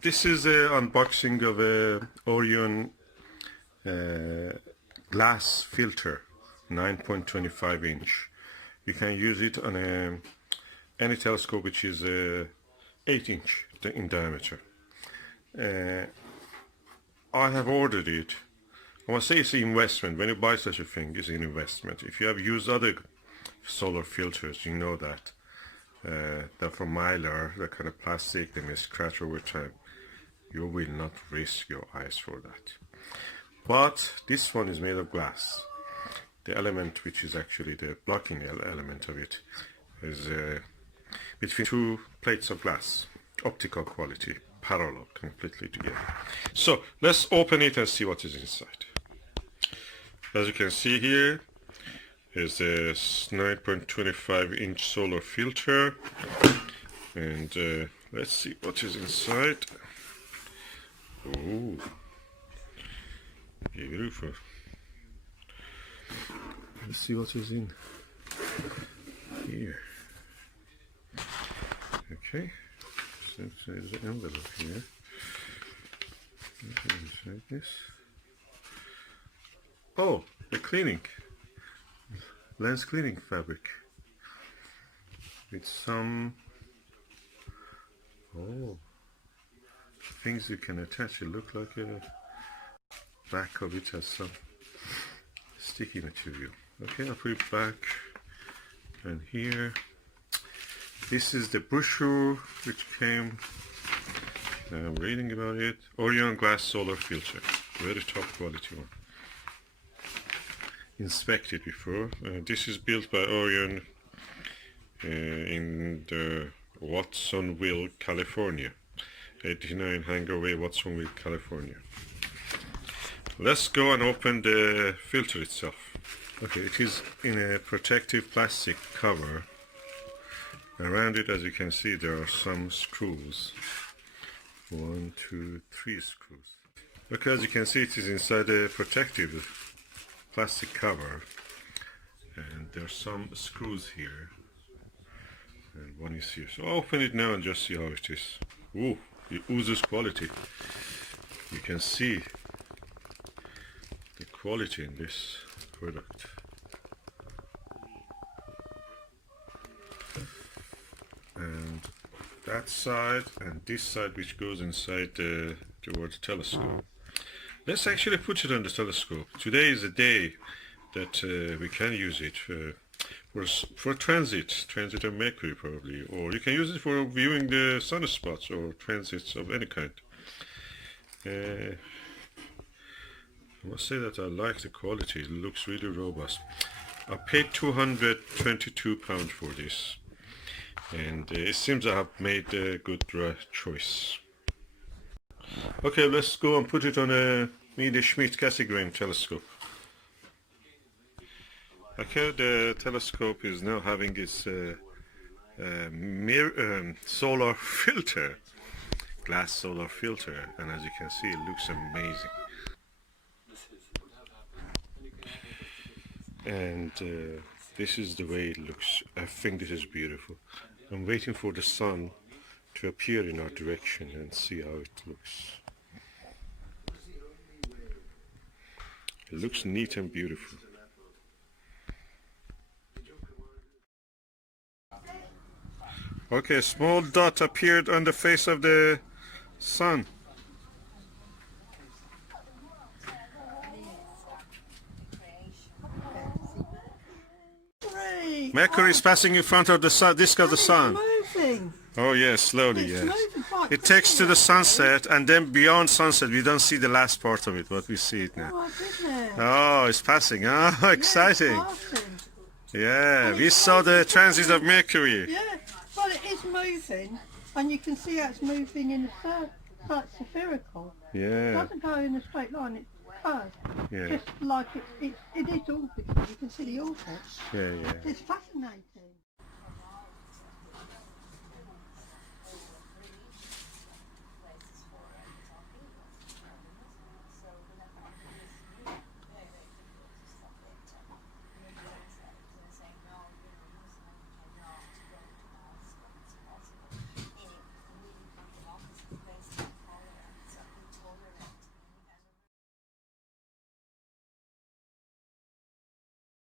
This is an unboxing of a Orion glass filter, 9.25 inch. You can use it on any telescope which is 8 inch in diameter. I have ordered it. I must say it's an investment. When you buy such a thing, it's an investment. If you have used other solar filters, you know that. They're from Mylar, they're kind of plastic, they may scratch over time. You will not risk your eyes for that. But this one is made of glass. The element which is actually the blocking element of it is between two plates of glass, optical quality, parallel completely together. So let's open it and see what is inside. As you can see here is a 9.25 inch solar filter, and let's see what is inside. Oh, beautiful. Let's see what is in here. Okay, so there's an envelope here. Inside this. Oh, the cleaning. Lens cleaning fabric. With some things you can attach. It looks like a back of it has some sticky material. Okay, I'll put it back. And here, this is the brochure which came. I'm reading about it. Orion glass solar filter, very top quality one. Inspected before. This is built by Orion in the Watsonville, California. 89 Hangar Way, Watsonville, California. Let's go and open the filter itself. Okay, it is in a protective plastic cover. Around it, as you can see, there are some screws. 1, 2, 3 screws. Okay, as you can see, it is inside a protective plastic cover, and there's some screws here, and one is here. So I'll open it now and just see how it is. Ooh, it oozes quality. You can see the quality in this product. And that side and this side, which goes inside towards the telescope. Let's actually put it on the telescope. Today is a day that we can use it for transit of Mercury probably, or you can use it for viewing the sunspots or transits of any kind. I must say that I like the quality. It looks really robust. I paid £222 for this, and it seems I have made a good choice. Okay, let's go and put it on a Schmidt-Cassegrain telescope. Okay, the telescope is now having its solar filter, glass solar filter, and as you can see, it looks amazing. And this is the way it looks. I think this is beautiful. I'm waiting for the sun to appear in our direction and see how it looks. It looks neat and beautiful. Okay, a small dot appeared on the face of the sun. Mercury is passing in front of the sun, disk of the sun. Moving. Oh yes, slowly, It's yes. moving quite It takes to the sunset, and then beyond sunset, we don't see the last part of it, but we see it now. Oh, goodness. Oh, it's passing. Oh, exciting. Yeah, it's passing. Yeah, we saw the transit of Mercury. Yeah, well, it is moving, and you can see how it's moving in a like spherical. It Yeah, doesn't go in a straight line, it curves. yeah, Just like it is orbital, you can see the orbit. yeah, yeah. It's fascinating.